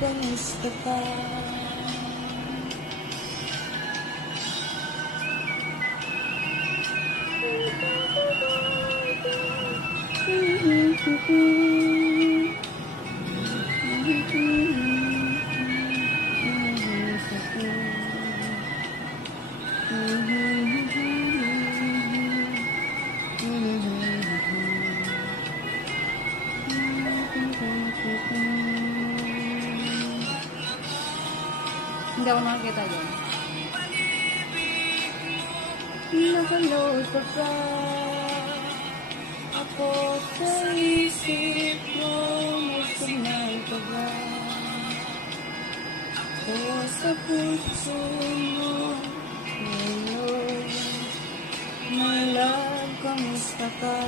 kamusta ka? Hindi ako nakakita dyan. Nakaloka ka, ako sa isip mo, may signal ka ba? Ako sa puso mo, ngayon, my love, kamusta ka?